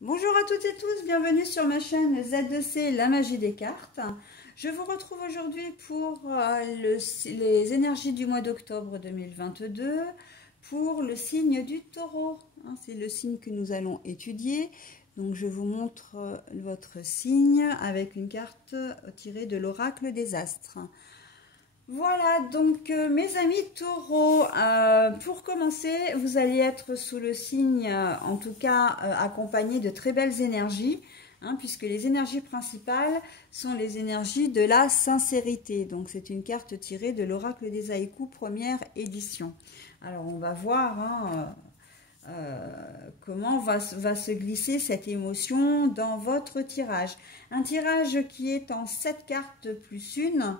Bonjour à toutes et tous, bienvenue sur ma chaîne Z2C, la magie des cartes. Je vous retrouve aujourd'hui pour les énergies du mois d'octobre 2022 pour le signe du taureau. C'est le signe que nous allons étudier. Donc je vous montre votre signe avec une carte tirée de l'oracle des astres. Voilà, donc mes amis taureaux, pour commencer, vous allez être sous le signe, en tout cas accompagné de très belles énergies, puisque les énergies principales sont les énergies de la sincérité. Donc c'est une carte tirée de l'oracle des haïkus, première édition. Alors on va voir comment va se glisser cette émotion dans votre tirage. Un tirage qui est en 7 cartes plus une.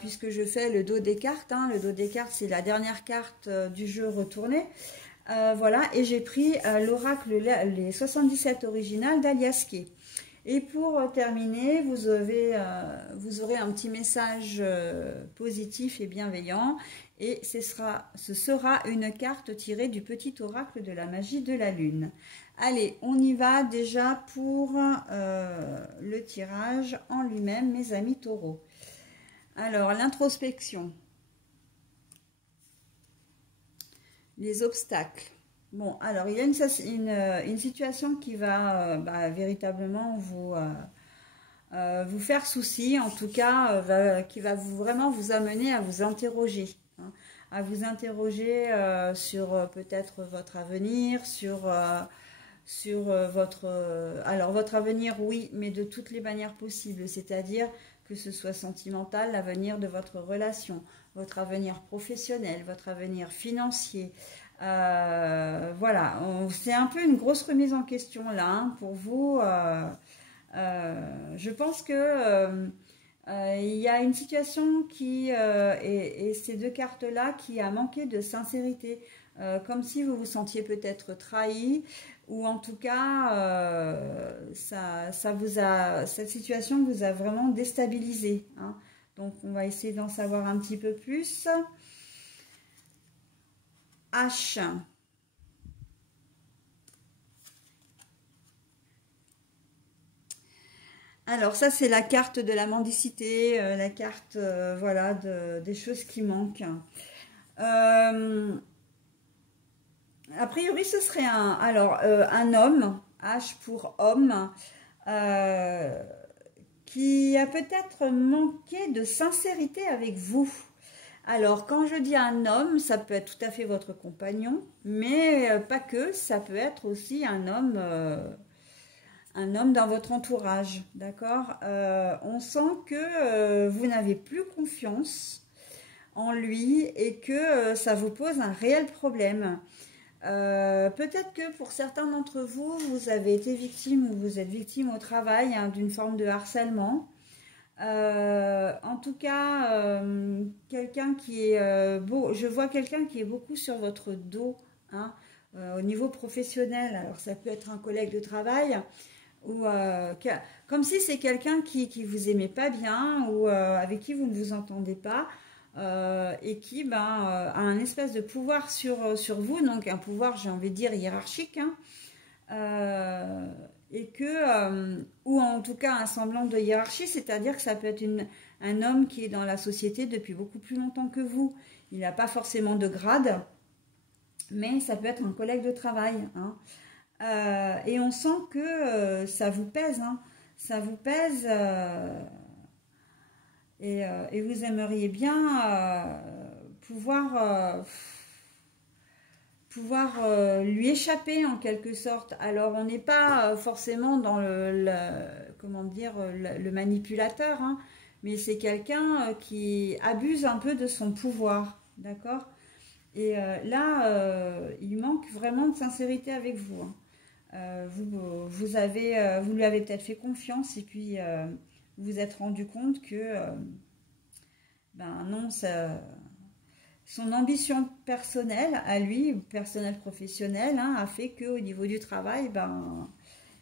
Puisque je fais le dos des cartes. Le dos des cartes, c'est la dernière carte du jeu retourné. Voilà, et j'ai pris l'oracle, les 77 originales d'Aliasqué. Et pour terminer, vous aurez un petit message positif et bienveillant. Et ce sera une carte tirée du petit oracle de la magie de la lune. Allez, on y va déjà pour le tirage en lui-même, mes amis taureaux. Alors, l'introspection, les obstacles. Bon, alors, il y a une situation qui va véritablement vous faire souci, en tout cas, qui va vraiment vous amener à vous interroger. À vous interroger sur peut-être votre avenir, sur votre... alors, votre avenir, oui, mais de toutes les manières possibles, c'est-à-dire que ce soit sentimental, l'avenir de votre relation, votre avenir professionnel, votre avenir financier. Voilà, c'est un peu une grosse remise en question là pour vous. Je pense que il y a une situation qui, et ces deux cartes-là, qui a manqué de sincérité, comme si vous vous sentiez peut-être trahi, ou en tout cas, cette situation vous a vraiment déstabilisé. Donc, on va essayer d'en savoir un petit peu plus. H. Alors, ça, c'est la carte de la mendicité, la carte, voilà, des choses qui manquent. A priori, ce serait un homme, H pour homme, qui a peut-être manqué de sincérité avec vous. Alors, quand je dis un homme, ça peut être tout à fait votre compagnon, mais pas que, ça peut être aussi un homme dans votre entourage, d'accord? On sent que vous n'avez plus confiance en lui et que ça vous pose un réel problème. Peut-être que pour certains d'entre vous, vous avez été victime ou vous êtes victime au travail d'une forme de harcèlement. En tout cas, quelqu'un qui est je vois quelqu'un qui est beaucoup sur votre dos, au niveau professionnel. Alors ça peut être un collègue de travail ou comme si c'est quelqu'un qui vous aimait pas bien ou avec qui vous ne vous entendez pas. Et qui a un espèce de pouvoir sur vous, donc un pouvoir, j'ai envie de dire, hiérarchique, et que, ou en tout cas un semblant de hiérarchie, c'est-à-dire que ça peut être un homme qui est dans la société depuis beaucoup plus longtemps que vous. Il n'a pas forcément de grade, mais ça peut être un collègue de travail. Et on sent que ça vous pèse, ça vous pèse... Et vous aimeriez bien pouvoir lui échapper en quelque sorte. Alors on n'est pas forcément dans comment dire, le manipulateur, mais c'est quelqu'un qui abuse un peu de son pouvoir, d'accord? Et là, il manque vraiment de sincérité avec vous. Vous lui avez peut-être fait confiance et puis vous vous êtes rendu compte que non, son ambition personnelle à lui, personnelle professionnelle, a fait qu'au niveau du travail,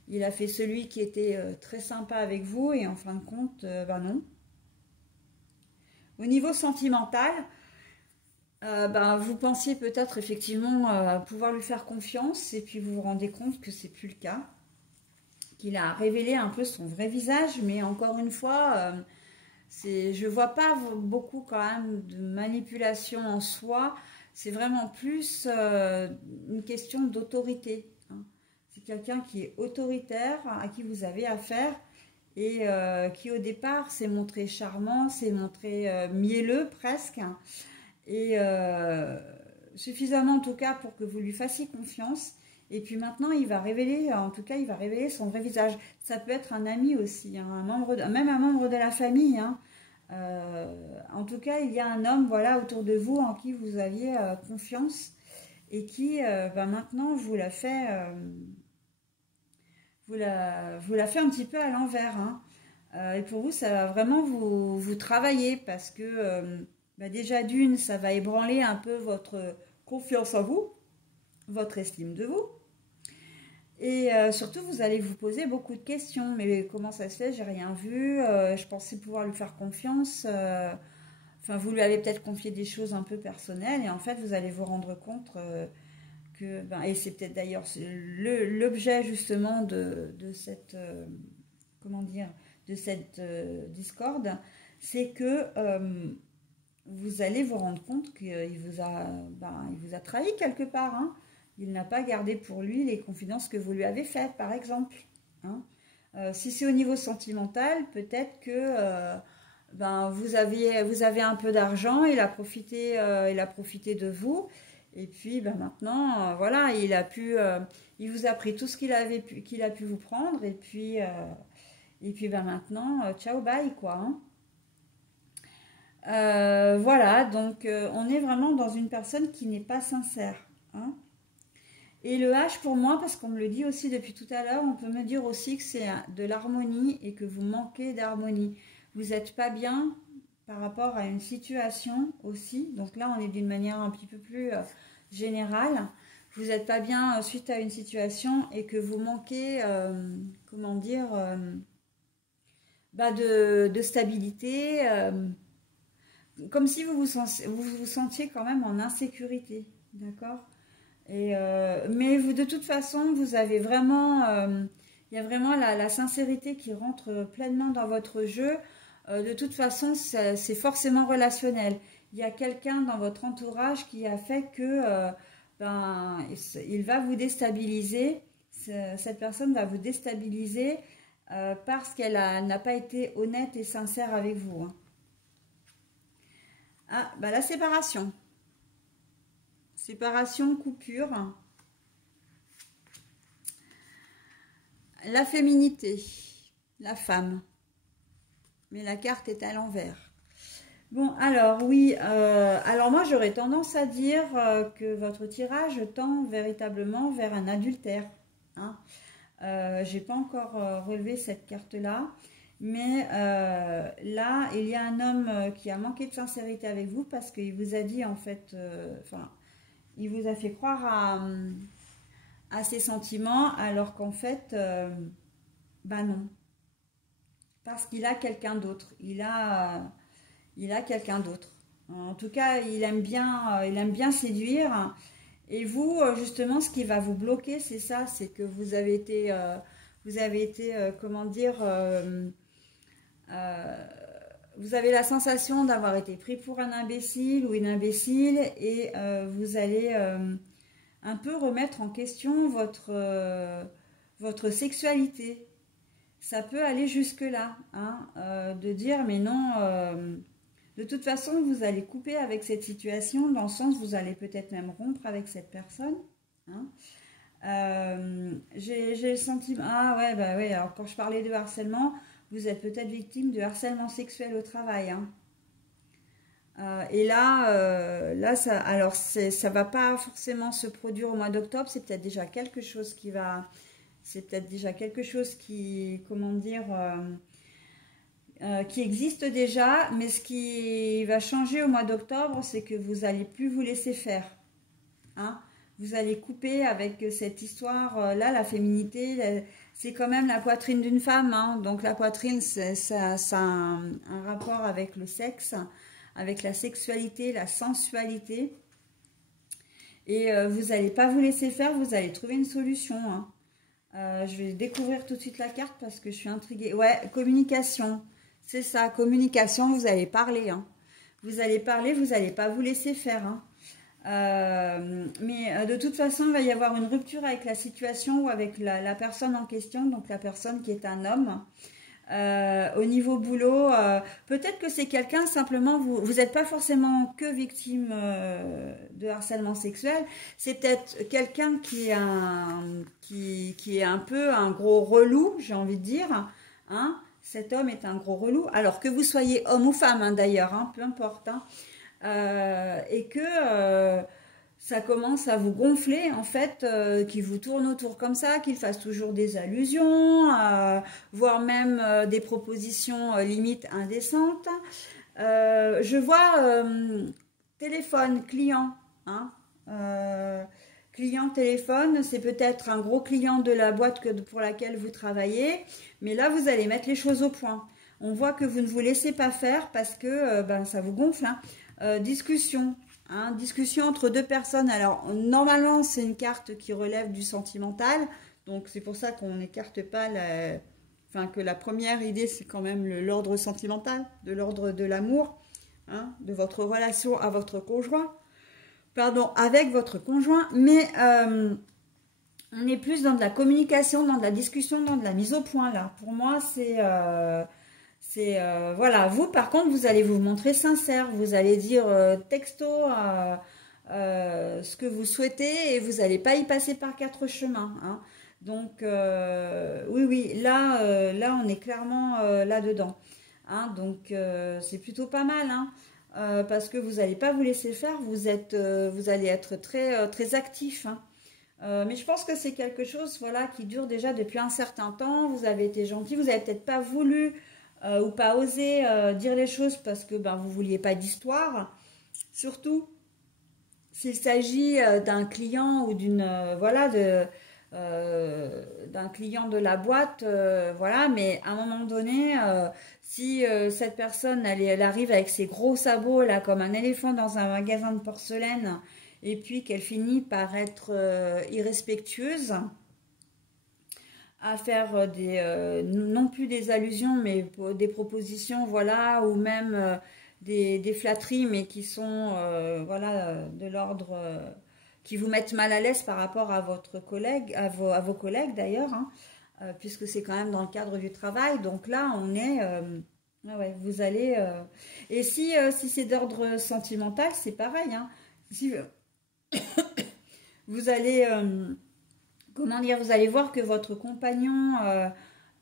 il a fait celui qui était très sympa avec vous et en fin de compte, non. Au niveau sentimental, vous pensiez peut-être effectivement pouvoir lui faire confiance et puis vous vous rendez compte que c'est plus le cas. qu'il a révélé un peu son vrai visage, mais encore une fois, je vois pas beaucoup quand même de manipulation en soi. C'est vraiment plus une question d'autorité, hein. C'est quelqu'un qui est autoritaire, à qui vous avez affaire et qui au départ s'est montré charmant, s'est montré mielleux presque, hein, et suffisamment en tout cas pour que vous lui fassiez confiance. Et puis maintenant, il va révéler, en tout cas, il va révéler son vrai visage. Ça peut être un ami aussi, hein, même un membre de la famille, hein. En tout cas, il y a un homme, voilà, autour de vous en qui vous aviez confiance et qui, maintenant, vous la fait, vous la fait un petit peu à l'envers, hein. Et pour vous, ça va vraiment vous travailler parce que déjà d'une, ça va ébranler un peu votre confiance en vous, votre estime de vous. Et surtout, vous allez vous poser beaucoup de questions. Mais comment ça se fait? J'ai rien vu. Je pensais pouvoir lui faire confiance. Enfin, vous lui avez peut-être confié des choses un peu personnelles. Et en fait, vous allez vous rendre compte que... et c'est peut-être d'ailleurs l'objet justement de cette... comment dire? De cette discorde. C'est que vous allez vous rendre compte qu'il vous a trahi quelque part, hein. Il n'a pas gardé pour lui les confidences que vous lui avez faites, par exemple, hein. Si c'est au niveau sentimental, peut-être que vous avez un peu d'argent, il a profité de vous, et puis maintenant, voilà, il vous a pris tout ce qu'il a pu vous prendre, et puis maintenant, ciao, bye, quoi, hein. Voilà, donc on est vraiment dans une personne qui n'est pas sincère, hein. Et le H pour moi, parce qu'on me le dit aussi depuis tout à l'heure, on peut me dire aussi que c'est de l'harmonie et que vous manquez d'harmonie. Vous n'êtes pas bien par rapport à une situation aussi. Donc là, on est d'une manière un petit peu plus générale. Vous n'êtes pas bien suite à une situation et que vous manquez, comment dire, de stabilité, comme si vous vous sentiez quand même en insécurité, d'accord? Et mais vous, de toute façon, vous avez vraiment, il y a vraiment la sincérité qui rentre pleinement dans votre jeu. De toute façon, c'est forcément relationnel. Il y a quelqu'un dans votre entourage qui a fait que il va vous déstabiliser. Cette personne va vous déstabiliser parce qu'elle n'a pas été honnête et sincère avec vous, hein. Ah, la séparation. Séparation, coupure. La féminité, la femme. Mais la carte est à l'envers. Bon, alors oui, alors moi j'aurais tendance à dire que votre tirage tend véritablement vers un adultère, hein. J'ai pas encore relevé cette carte-là, mais là, il y a un homme qui a manqué de sincérité avec vous parce qu'il vous a dit en fait, il vous a fait croire à ses sentiments alors qu'en fait, non. Parce qu'il a quelqu'un d'autre. Il a quelqu'un d'autre. En tout cas, il aime bien séduire. Et vous, justement, ce qui va vous bloquer, c'est ça, c'est que vous avez été, comment dire, vous avez la sensation d'avoir été pris pour un imbécile ou une imbécile et vous allez un peu remettre en question votre sexualité. Ça peut aller jusque-là, hein, de dire mais non, de toute façon vous allez couper avec cette situation, dans le sens vous allez peut-être même rompre avec cette personne, hein. J'ai le sentiment, ah ouais, ouais, alors quand je parlais de harcèlement, vous êtes peut-être victime de harcèlement sexuel au travail, hein. Et là, ça va pas forcément se produire au mois d'octobre, c'est peut-être déjà quelque chose qui, comment dire, qui existe déjà, mais ce qui va changer au mois d'octobre, c'est que vous n'allez plus vous laisser faire, hein. Vous allez couper avec cette histoire-là, la féminité, c'est quand même la poitrine d'une femme, hein. Donc la poitrine, ça a un rapport avec le sexe, avec la sexualité, la sensualité. Et vous n'allez pas vous laisser faire, vous allez trouver une solution, hein. Je vais découvrir tout de suite la carte parce que je suis intriguée. Ouais, communication. C'est ça, communication, vous allez parler. Hein. Vous allez parler, vous n'allez pas vous laisser faire. Hein. Mais de toute façon, il va y avoir une rupture avec la situation ou avec la personne en question, donc la personne qui est un homme. Au niveau boulot, peut-être que c'est quelqu'un, simplement, vous n'êtes pas forcément que victime de harcèlement sexuel, c'est peut-être quelqu'un qui est un peu un gros relou, j'ai envie de dire, hein. Cet homme est un gros relou, alors que vous soyez homme ou femme, hein, d'ailleurs, hein, peu importe, hein. Et que ça commence à vous gonfler, en fait, qu'il vous tourne autour comme ça, qu'il fasse toujours des allusions, voire même des propositions limite indécentes. Je vois téléphone, client, hein, client téléphone, c'est peut-être un gros client de la boîte pour laquelle vous travaillez, mais là, vous allez mettre les choses au point. On voit que vous ne vous laissez pas faire parce que ça vous gonfle, hein. Discussion, hein, discussion entre deux personnes. Alors, normalement, c'est une carte qui relève du sentimental. Donc, c'est pour ça qu'on n'écarte pas enfin, que la première idée, c'est quand même l'ordre sentimental, de l'ordre de l'amour, hein, de votre relation à votre conjoint. Pardon, avec votre conjoint. Mais on est plus dans de la communication, dans de la discussion, dans de la mise au point, là. Pour moi, c'est... voilà, vous par contre, vous allez vous montrer sincère, vous allez dire texto ce que vous souhaitez et vous n'allez pas y passer par quatre chemins. Hein. Donc, oui, là, on est clairement là-dedans. Hein. Donc, c'est plutôt pas mal, hein, parce que vous n'allez pas vous laisser faire, vous allez être très, très actif. Hein. Mais je pense que c'est quelque chose, voilà, qui dure déjà depuis un certain temps. Vous avez été gentil, vous n'avez peut-être pas voulu... ou pas osé dire les choses parce que vous ne vouliez pas d'histoire. Surtout s'il s'agit d'un client ou d'une voilà d'un client de la boîte, voilà. Mais à un moment donné, si cette personne elle arrive avec ses gros sabots là comme un éléphant dans un magasin de porcelaine et puis qu'elle finit par être irrespectueuse, à faire non plus des allusions, mais des propositions, voilà, ou même des flatteries, mais qui sont, voilà, de l'ordre, qui vous mettent mal à l'aise par rapport à votre collègue, à vos collègues d'ailleurs, hein, puisque c'est quand même dans le cadre du travail. Donc là, on est, ouais, vous allez, et si c'est d'ordre sentimental, c'est pareil, hein, si vous allez... comment dire, vous allez voir que votre compagnon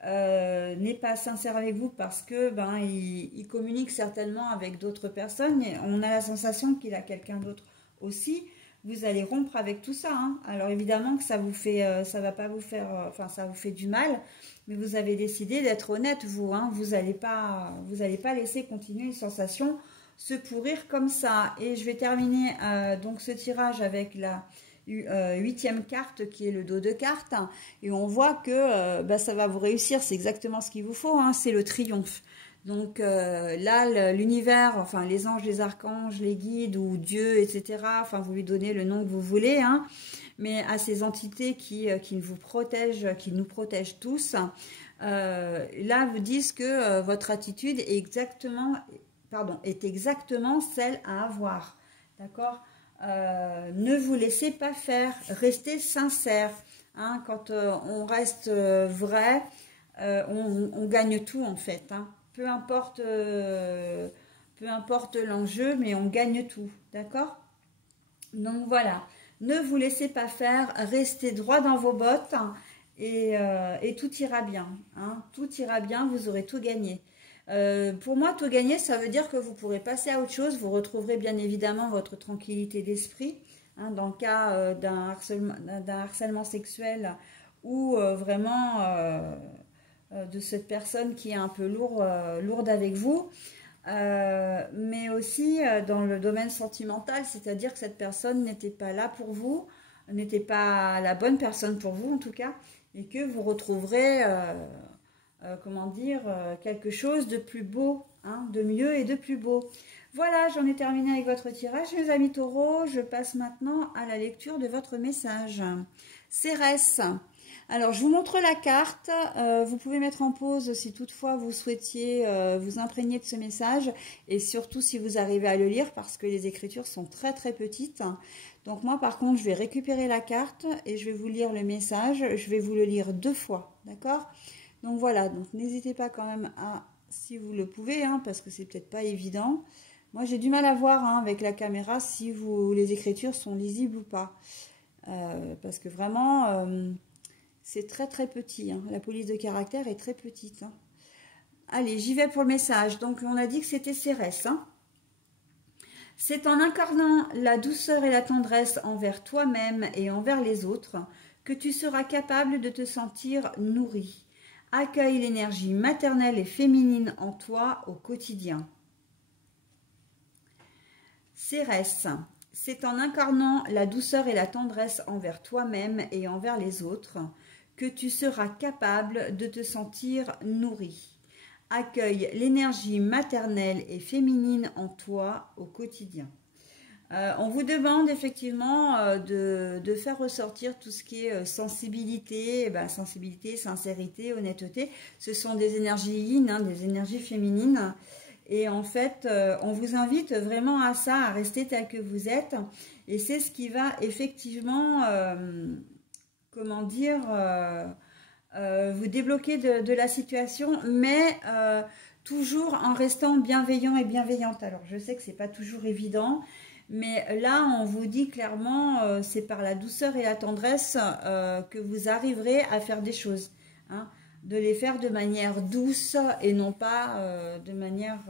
n'est pas sincère avec vous parce que il communique certainement avec d'autres personnes et on a la sensation qu'il a quelqu'un d'autre aussi. Vous allez rompre avec tout ça. Hein. Alors évidemment que ça vous fait, ça va pas vous faire, enfin ça vous fait du mal, mais vous avez décidé d'être honnête vous. Hein. Vous allez pas laisser continuer une sensation se pourrir comme ça. Et je vais terminer donc ce tirage avec la 8e carte qui est le dos de cartes et on voit que ça va vous réussir, c'est exactement ce qu'il vous faut, hein, c'est le triomphe. Donc là l'univers, enfin les anges, les archanges, les guides ou Dieu, etc., enfin vous lui donnez le nom que vous voulez, hein, mais à ces entités qui vous protègent, qui nous protègent tous, là vous disent que votre attitude est exactement celle à avoir, d'accord. Ne vous laissez pas faire, restez sincère. Hein, quand on reste vrai, on gagne tout en fait. Hein. Peu importe l'enjeu, mais on gagne tout. D'accord? Donc voilà, ne vous laissez pas faire, restez droit dans vos bottes et tout ira bien. Hein, tout ira bien, vous aurez tout gagné. Pour moi, tout gagner, ça veut dire que vous pourrez passer à autre chose. Vous retrouverez bien évidemment votre tranquillité d'esprit. Hein, dans le cas d'un harcèlement sexuel ou vraiment de cette personne qui est un peu lourde avec vous. Mais aussi dans le domaine sentimental, c'est-à-dire que cette personne n'était pas là pour vous, n'était pas la bonne personne pour vous en tout cas, et que vous retrouverez... comment dire, quelque chose de plus beau, hein, de mieux et de plus beau. Voilà, j'en ai terminé avec votre tirage, mes amis taureaux. Je passe maintenant à la lecture de votre message. Cérès. Alors, je vous montre la carte. Vous pouvez mettre en pause si toutefois vous souhaitiez vous imprégner de ce message. Et surtout si vous arrivez à le lire parce que les écritures sont très très petites. Donc moi, par contre, je vais récupérer la carte et je vais vous lire le message. Je vais vous le lire 2 fois, d'accord? Donc voilà, donc n'hésitez pas quand même à, si vous le pouvez, hein, parce que c'est peut-être pas évident. Moi, j'ai du mal à voir hein, avec la caméra si les écritures sont lisibles ou pas. Parce que vraiment... c'est très très petit, hein. La police de caractère est très petite. Hein. Allez, j'y vais pour le message. Donc, on a dit que c'était Cérès. Hein. C'est en incarnant la douceur et la tendresse envers toi-même et envers les autres que tu seras capable de te sentir nourri. Accueille l'énergie maternelle et féminine en toi au quotidien. Cérès. C'est en incarnant la douceur et la tendresse envers toi-même et envers les autres que tu seras capable de te sentir nourri. Accueille l'énergie maternelle et féminine en toi au quotidien. On vous demande effectivement de faire ressortir tout ce qui est sensibilité, sensibilité, sincérité, honnêteté. Ce sont des énergies yin, hein, des énergies féminines. Et en fait, on vous invite vraiment à ça, à rester tel que vous êtes. Et c'est ce qui va effectivement... comment dire, vous débloquer de la situation, mais toujours en restant bienveillant et bienveillante. Alors, je sais que c'est pas toujours évident, mais là, on vous dit clairement, c'est par la douceur et la tendresse que vous arriverez à faire des choses. Hein, de les faire de manière douce et non pas de manière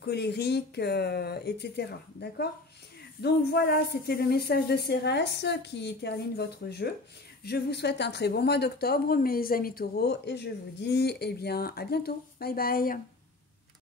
colérique, etc. D'accord ? Donc voilà, c'était le message de Cérès qui termine votre jeu. Je vous souhaite un très bon mois d'octobre, mes amis taureaux, et je vous dis, eh bien, à bientôt. Bye bye.